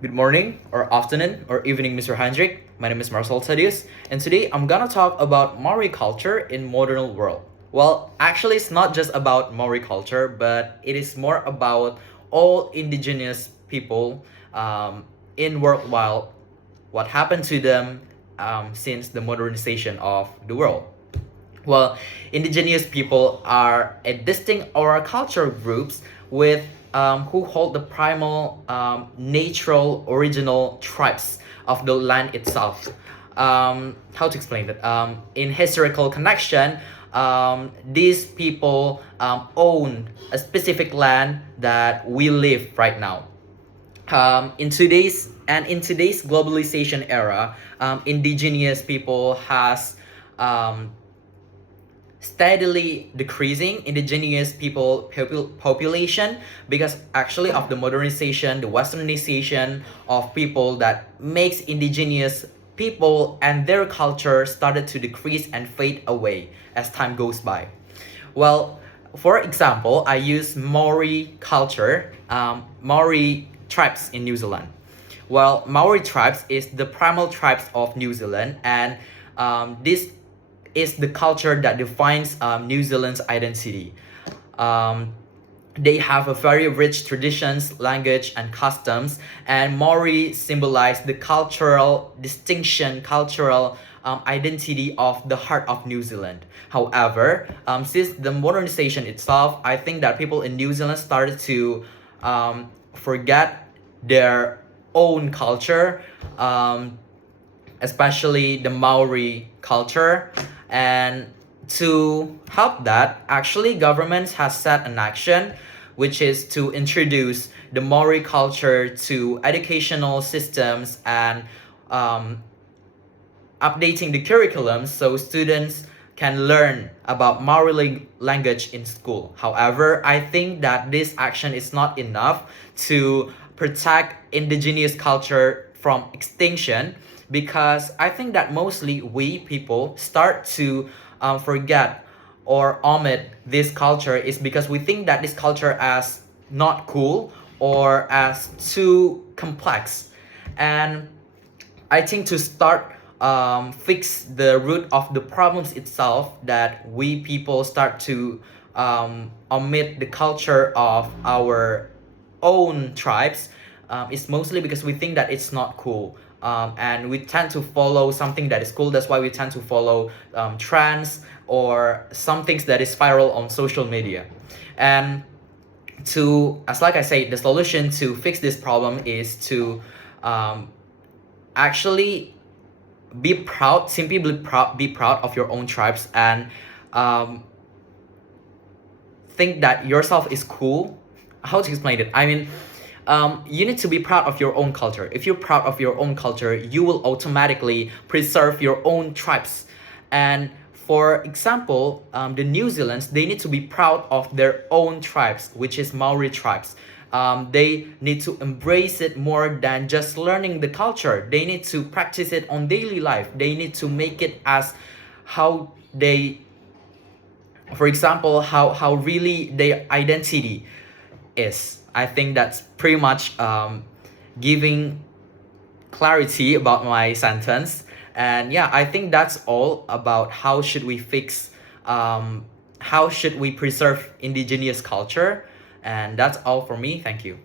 Good morning, or afternoon, or evening, Mr. Hendrik. My name is Marcello Thadeus, and today I'm gonna talk about Maori culture in modern world. Well, actually, it's not just about Maori culture, but it is more about all indigenous people in worldwide, what happened to them since the modernization of the world. Well, indigenous people are a distinct oral culture groups with who hold the primal, natural, original tribes of the land itself. How to explain that? In historical connection, these people own a specific land that we live right now. In today's globalization era, indigenous people has um, steadily decreasing indigenous people population because actually of the modernization, the westernization of people that makes indigenous people and their culture started to decrease and fade away as time goes by. Well, for example, I use Maori culture, Maori tribes in New Zealand. Well, Maori tribes is the primal tribes of New Zealand, and this is the culture that defines New Zealand's identity. Um, they have a very rich traditions, language, and customs, and Maori symbolize the cultural distinction, cultural identity of the heart of New Zealand. However, since the modernization itself, I think that people in New Zealand started to forget their own culture, especially the Maori culture. And to help that, actually governments has set an action which is to introduce the Maori culture to educational systems and um, updating the curriculum so students can learn about Maori language in school. However, I think that this action is not enough to protect indigenous culture from extinction because I think that mostly we people start to forget or omit this culture is because we think that this culture as not cool or as too complex. And I think to start fix the root of the problems itself that we people start to omit the culture of our own tribes is mostly because we think that it's not cool. And we tend to follow something that is cool. That's why we tend to follow trends or some things that is viral on social media. And to, as like I say, the solution to fix this problem is to um, actually be proud of your own tribes and um, think that yourself is cool. How to explain it? I mean, you need to be proud of your own culture. If you're proud of your own culture, you will automatically preserve your own tribes. And for example, the New Zealanders, they need to be proud of their own tribes, which is Maori tribes. They need to embrace it more than just learning the culture. They need to practice it on daily life. They need to make it as how they, for example, how really their identity is. I think that's pretty much giving clarity about my sentence. And yeah, I think that's all about how should we preserve indigenous culture. And that's all for me. Thank you.